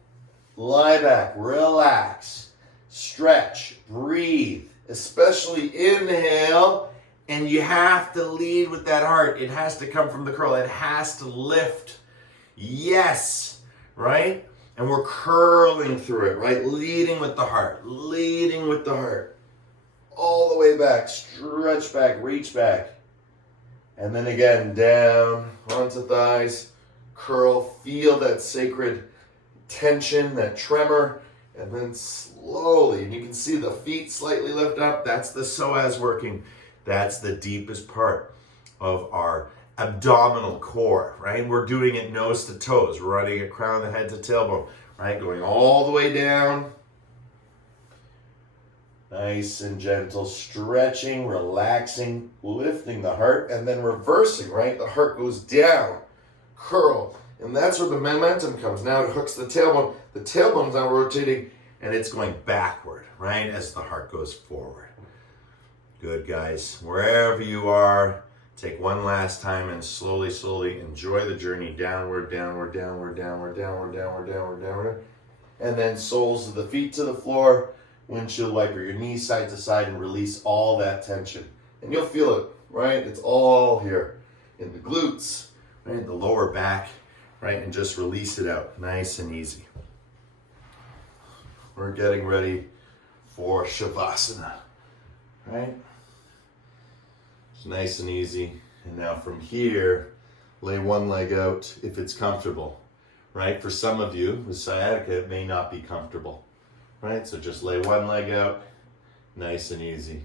Lie back, relax, stretch, breathe, especially inhale, and you have to lead with that heart. It has to come from the curl. It has to lift. Yes, right? And we're curling through it, right? Leading with the heart, leading with the heart. All the way back, stretch back, reach back. And then again, down onto thighs, curl, feel that sacred tension, that tremor, and then slowly, and you can see the feet slightly lift up. That's the psoas working. That's the deepest part of our abdominal core, right? We're doing it nose to toes. We're running it crown of the head to tailbone, right? Going all the way down. Nice and gentle, stretching, relaxing, lifting the heart, and then reversing, right? The heart goes down, curl, and that's where the momentum comes. Now it hooks the tailbone. The tailbone's now rotating, and it's going backward, right? As the heart goes forward. Good, guys. Wherever you are, take one last time and slowly, slowly enjoy the journey downward, downward, downward, downward, downward, downward, downward, downward. And then soles of the feet to the floor, windshield wiper your knees side to side, and release all that tension. And you'll feel it, right? It's all here in the glutes, right? The lower back, right? And just release it out, nice and easy. We're getting ready for Shavasana, right? It's nice and easy. And now from here, lay one leg out if it's comfortable, right? For some of you with sciatica, it may not be comfortable, right? So just lay one leg out, nice and easy,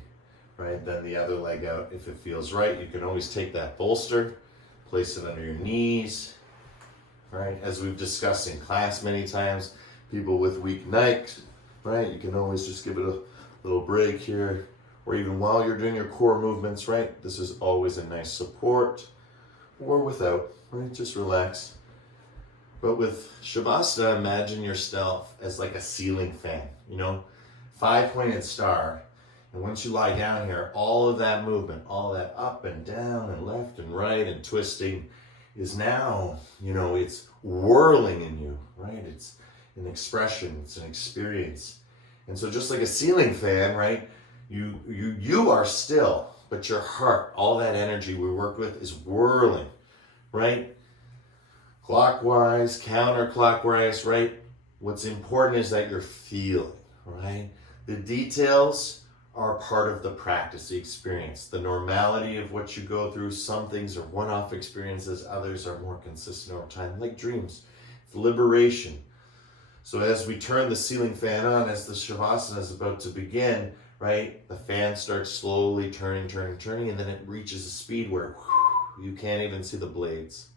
right? Then the other leg out if it feels right. You can always take that bolster, place it under your knees, right? As we've discussed in class many times, people with weak necks, right? You can always just give it a little break here, or even while you're doing your core movements, right? This is always a nice support, or without, right? Just relax. But with Shavasana, imagine yourself as like a ceiling fan, you know, 5-pointed star. And once you lie down here, all of that movement, all that up and down and left and right and twisting is now, you know, it's whirling in you, right? It's an expression, it's an experience. And so just like a ceiling fan, right? You are still, but your heart, all that energy we work with is whirling, right? Clockwise, counterclockwise, right? What's important is that you're feeling, right? The details are part of the practice, the experience, the normality of what you go through. Some things are one-off experiences, others are more consistent over time, like dreams. It's liberation. So as we turn the ceiling fan on, as the Shavasana is about to begin, right, the fan starts slowly turning, and then it reaches a speed where you can't even see the blades,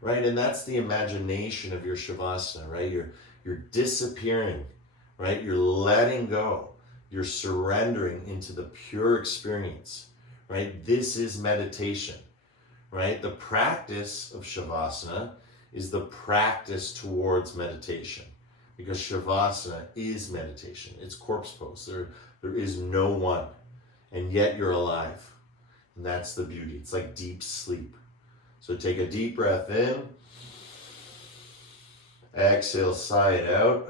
right? And that's the imagination of your Shavasana, right? You're disappearing, right? You're letting go. You're surrendering into the pure experience, right? This is meditation, right? The practice of Shavasana is the practice towards meditation, because Shavasana is meditation. It's corpse pose. There is no one, and yet you're alive. And that's the beauty. It's like deep sleep. So take a deep breath in. Exhale, sigh it out.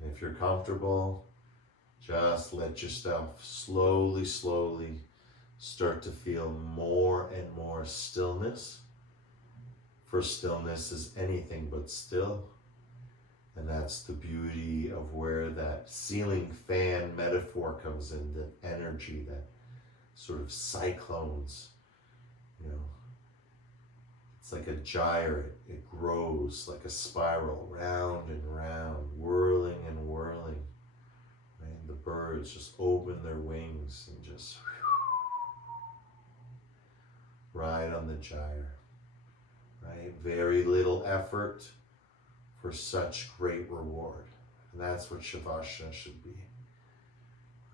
And if you're comfortable, just let yourself slowly, slowly start to feel more and more stillness. For stillness is anything but still. And that's the beauty of where that ceiling fan metaphor comes in, the energy, that sort of cyclones, you know. It's like a gyre, it grows like a spiral, round and round, whirling and whirling. Right? The birds just open their wings and just ride on the gyre. Right? Very little effort for such great reward. And that's what Shavasana should be.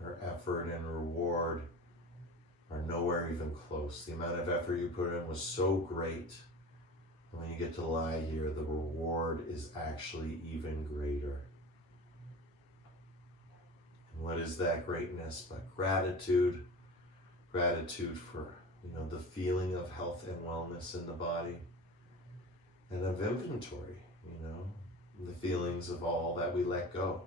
Our effort and reward are nowhere even close. The amount of effort you put in was so great. And when you get to lie here, the reward is actually even greater. And what is that greatness but gratitude Gratitude for, the feeling of health and wellness in the body. And of inventory, the feelings of all that we let go,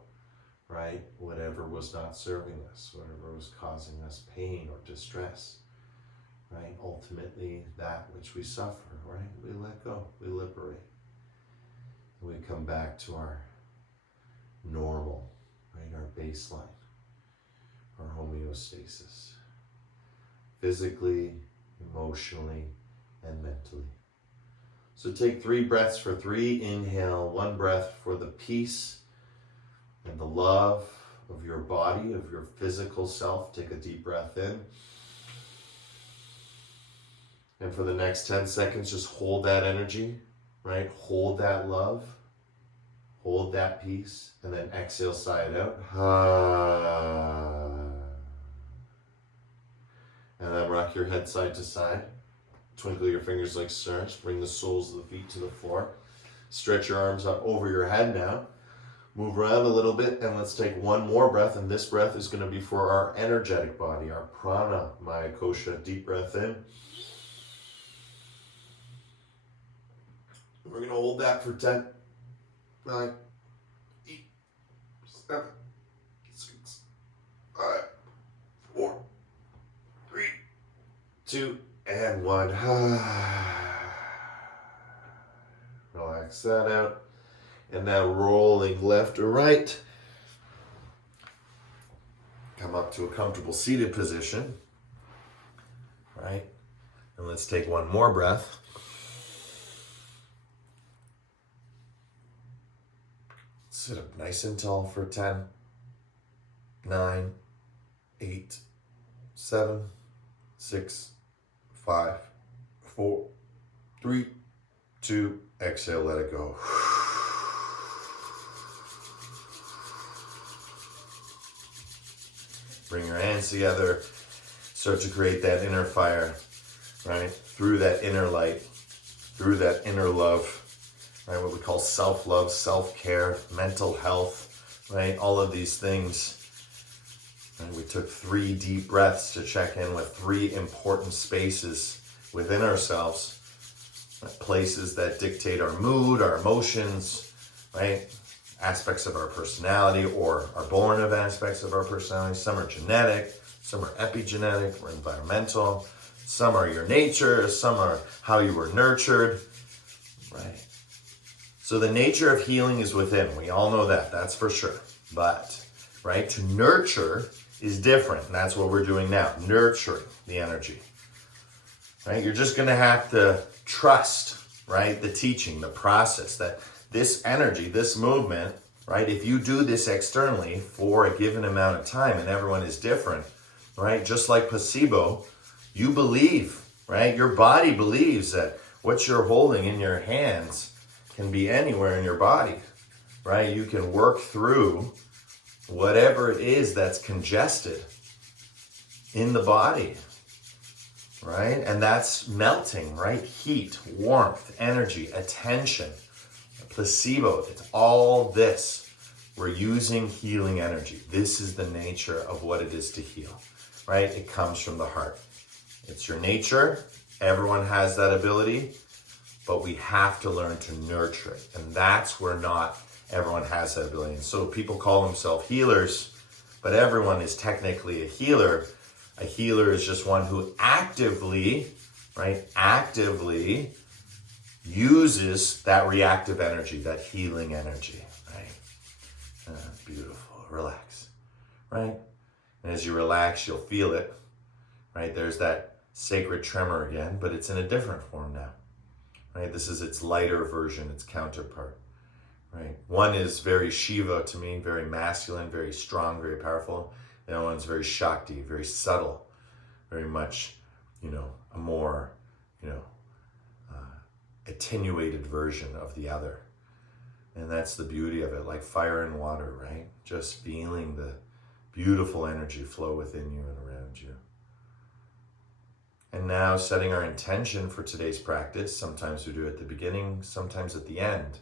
right? Whatever was not serving us, whatever was causing us pain or distress, right? Ultimately, that which we suffer, right? We let go, we liberate. And we come back to our normal, right? Our baseline, our homeostasis, physically, emotionally, and mentally. So take 3 breaths for 3. Inhale, 1 breath for the peace and the love of your body, of your physical self. Take a deep breath in. And for the next 10 seconds, just hold that energy, right? Hold that love, hold that peace, and then exhale, sigh it out. And then rock your head side to side. Twinkle your fingers like stars. Bring the soles of the feet to the floor. Stretch your arms up over your head now. Move around a little bit, and let's take 1 more breath. And this breath is going to be for our energetic body, our prana maya kosha. Deep breath in. We're going to hold that for 10, 9, 8, 7, 6, 5, 4, 3, 2, and 1. Relax that out. And now rolling left or right. Come up to a comfortable seated position. Right? And let's take 1 more breath. Sit up nice and tall for 10, 9, 8, 7, 6, 5, 4, 3, 2, exhale, let it go. Bring your hands together, start to create that inner fire, right? Through that inner light, through that inner love, right? What we call self-love, self-care, mental health, right? All of these things. And we took 3 deep breaths to check in with 3 important spaces within ourselves, places that dictate our mood, our emotions, right? Aspects of our personality, or are born of aspects of our personality. Some are genetic, some are epigenetic or environmental, some are your nature, some are how you were nurtured, right? So the nature of healing is within. We all know that, that's for sure. But, right, to nurture is different, and that's what we're doing now, nurturing the energy, right? You're just gonna have to trust, right, the teaching, the process, that this energy, this movement, right, if you do this externally for a given amount of time, and everyone is different, right, just like placebo, you believe, right, your body believes that what you're holding in your hands can be anywhere in your body, right? You can work through whatever it is that's congested in the body, right? And that's melting, right? Heat, warmth, energy, attention, placebo. It's all this. We're using healing energy. This is the nature of what it is to heal, right? It comes from the heart. It's your nature. Everyone has that ability, but we have to learn to nurture it. And that's where not everyone has that ability. And so people call themselves healers, but everyone is technically a healer. A healer is just one who actively, right, actively uses that reactive energy, that healing energy, right? Beautiful. Relax, right? And as you relax, you'll feel it, right? There's that sacred tremor again, but it's in a different form now, right? This is its lighter version, its counterpart, right? One is very Shiva to me, very masculine, very strong, very powerful. The other one's very Shakti, very subtle, very much, a more, attenuated version of the other. And that's the beauty of it, like fire and water, right? Just feeling the beautiful energy flow within you and around you. And now setting our intention for today's practice. Sometimes we do it at the beginning, sometimes at the end.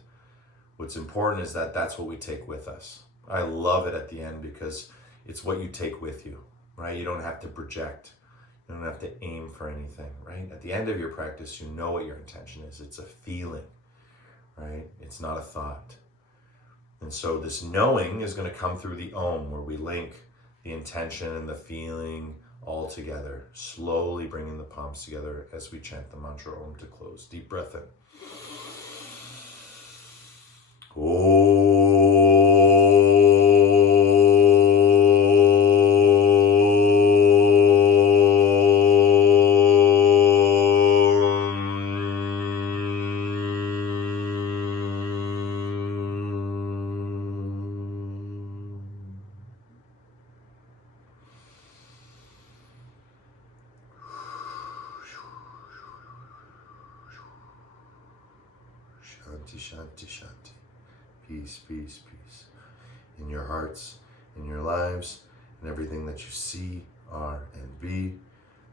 What's important is that that's what we take with us. I love it at the end because it's what you take with you, right? You don't have to project. You don't have to aim for anything, right? At the end of your practice, you know what your intention is. It's a feeling, right? It's not a thought. And so this knowing is going to come through the Om, where we link the intention and the feeling all together, slowly bringing the palms together as we chant the mantra Om to close. Deep breath in. Shanti, shanti, shanti. Peace, peace, peace. In your hearts, in your lives, and everything that you see, are, and be.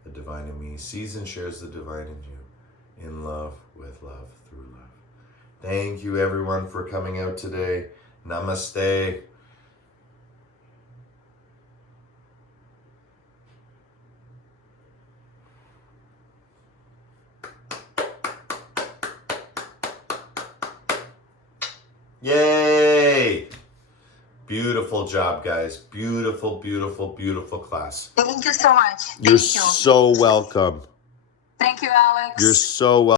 The divine in me sees and shares the divine in you. In love, with love, through love. Thank you, everyone, for coming out today. Namaste. Yay! Beautiful job, guys. Beautiful, beautiful, beautiful class. Thank you so much. You're so welcome. Thank you, Alex. You're so welcome.